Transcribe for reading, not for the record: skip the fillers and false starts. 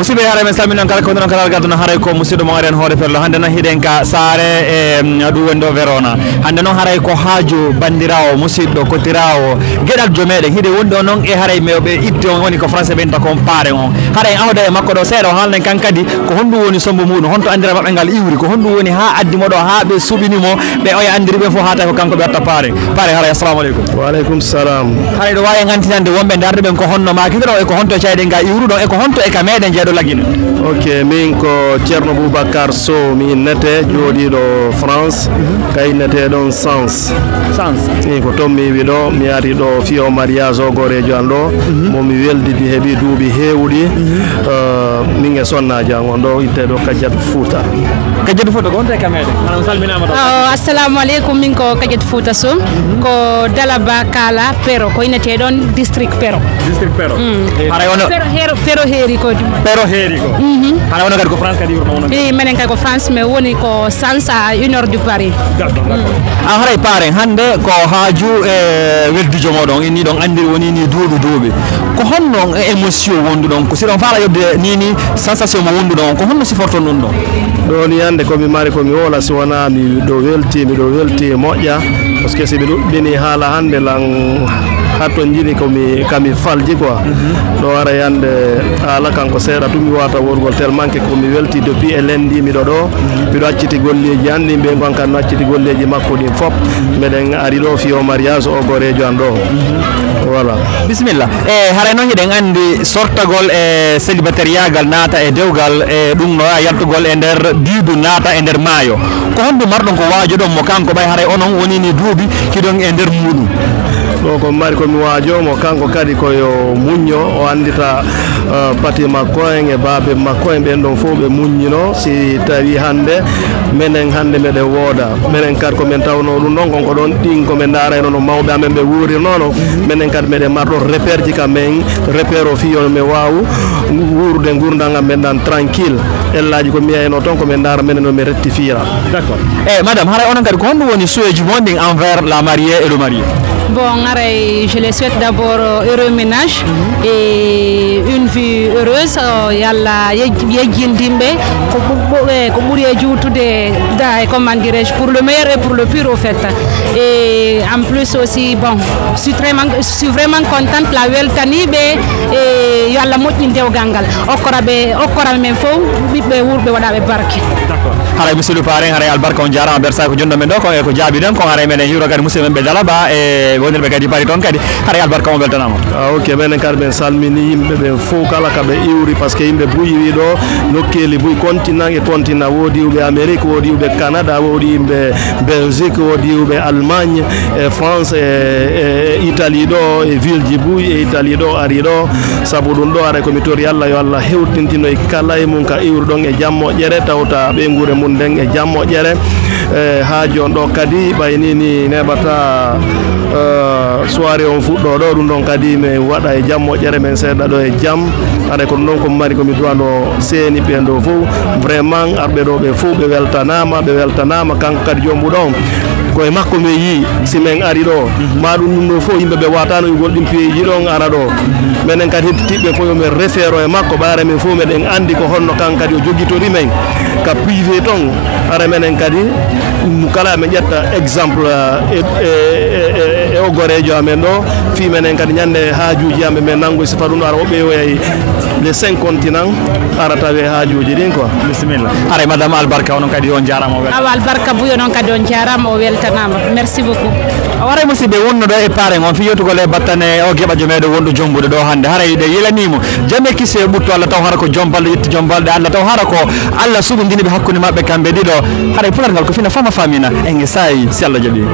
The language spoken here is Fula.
Musibe hare men salminon kala ko non kala gaduna hare ko musido mo aren hore ferlo hande non hiden ka sare e du wendo Verona hande non hare ko haaju bandirawo musiddo ko tirawo gedal jomede hide wondo non e hare mewbe itti on woni ko français ben ta compare on hare awde e makko do seedo halnen kankadi ko hondu woni sombo mudu honto andira mabbe ngal iwri ko hondu woni ha addi modo ha be subinimo be o andiri be fo hata ko kanko be watta pare hare assalamu alaikum wa alaikum salam hare do waye gantinande wombe darde ben ko honno ma kidro e ko honto cayde nga iwru do e ko honto e ka meden jeedo lagina. Ok, min ko Thierno Boubacar Sow mi nete jooɗiɗo France kay nete ɗon Sens min ko toon mi wi ɗo mi ari ɗo fiyo mariage o gorejo an ɗo momi weldidi heeɓi duuɓi heewɗi min e sonnaji an on ɗo inte ɗo Kadiatou Fouta ko honto e ka meden manam salminama ɗo assalamu aleykum min ko Kadiatou Fouta Sow ko Dalaba Kala Pero ko innete ɗon district Pero Pero heeri ko hana wona ko France kadi wurno wona menen kay ko France mais woni ko Sens à 1 heure du Paris haray pare hande ko haaju e weldijo modon inni don andiri woni ni duubi ko honno émotion wondu don ko sidon faala yobde ni sensation mo wondu don ko honno siforto non don ɗon yande komi mari komi wola si wona mi ɗo welti moƴƴa parce que si ɓe ɗuɗɗini haala hande lan hatto jini kami falji quoi ɗo wara yande haala kanko seeɗa tumi wata worgol tellement que komi welti depuis e lendi miɗo ɗo miɗo acciti golleji anni ɓe gonkan no acciti golleji makko ɗin fop meɗen ari ɗo fiyo mariage o gorejo an ɗo voilà bisimilla e haray noon hiɗen andi sortagol e célibataire yagal naata e dewgal e ɗum no yaltugol e nder diidu naata e nder maayo ko honɗum marɗon ko waajo ɗon mo kanko ɓay haray onon woni ni duuɓi kiɗon e nder muɗum ɗo ko mari komi waajomo kanko kadi koyo muñño o andita pati makko en e baabe makko en ɓen ɗon fof ɓe muññino si tawi hande menen hande meɗen wooda menen kadi komin tawno ɗum ɗon konko ɗon ɗin komin darayno no mawɓe amen ɓe wuurirnono menen kadi meɗen marɗo repère ji kam men repère o fiyo mi wawu wuurde gurdal ngam men dan tranquille ellaji ko miyayno toon komin dara menen no mi rectifiera d'accord madame haray onon kadi ko honɗum woni souhaiji mon ɗin envers la mariée et le marié. Bon, je les souhaite d'abord heureux ménage et une vie heureuse. Yalla yejjindimbe ko ɓuri e juutude comment dirais-je, pour le meilleur et pour le pire au fait. Et en plus aussi, bon, je suis vraiment contente la weltaniɓe e yalla moƴƴin dewgal ngal okkora men fof ɓiɓɓe wurɓe waɗaɓe barke. D'accord. Haray monsieur le parrain haray albarka on jarama bersa ko jonno men ɗo ko e ko jaabi ɗen ko haray meɗen hiiro kadi musidɓe men ɓe Dalaba e wonirɓe kadi pari toon kadi haray albarka on weltanama. Ok menen kadi ɓen salmini yimɓe ɓen fof kala kaɓe iwri par ce que yimɓe buyi wi ɗo nokkeli buyi continent e continent woodi iwɓe Amérique woodi iwɓe Canada woodi yimɓe Belgique woodi iwɓe Allemagne e France e Italie ɗo e ville ji buyi e Italie ɗo ari ɗo saabu ɗum ɗo aray komi tori Allah yo Allah hewtintino e kala e mum ka iwri ɗon e jam moƴƴere tawta ɓe guure mum nden e jam moƴƴere ha jon ɗo kadi ɓaynini neɓata soirée on fuɗɗo ɗo ɗum ɗon kadi mi waɗa e jam moƴƴere men seeɗa ɗo e jam aɗa ko ɗum ɗon komi mari komi duwano seeni ɓen ɗo fof vraiment arɓe ɗo ɓe fof ɓe weltanama kanko kadi jommu ɗon koye makko mi yi si men ari ɗo ma ɗum ɗo fof yimɓe ɓe watano igol ɗin piyeji ɗon ara ɗo minen kadi hettitiɓɓe fof yomin référe e makko ɓaara men fof meɗen andi ko honno kanko kadi o joguitori men ka privé ton ara menen kadi kala men ƴetta exemple e o gorejo amen ɗo fi menen kadi ñande haajuji amen men nango sifa ɗum ɗo ara woɓɓe yoyay les 5 continents ara tawe haajuji ɗin quoi. Bismillah. Haray madame albarka onon kadi on jarama o weltanama. Albarka buyo noon kadi on jarama o weltanama merci beaucoup. Haray musidɓe wonno ɗo e paren on fi yettugol e battane o keɓajo meɗo wonɗo jombude ɗo hande haray de yelanimo jamme kisse e ɓutto Allah taw hara ko jombalɗe ƴetti jombalɗe Allah taw hara ko Allah suɓodiniɓe hakkude mabɓe kamɓe ɗiɗo haray pular ngal ko fina fama famina e nge sayi si Allah jaaɓi.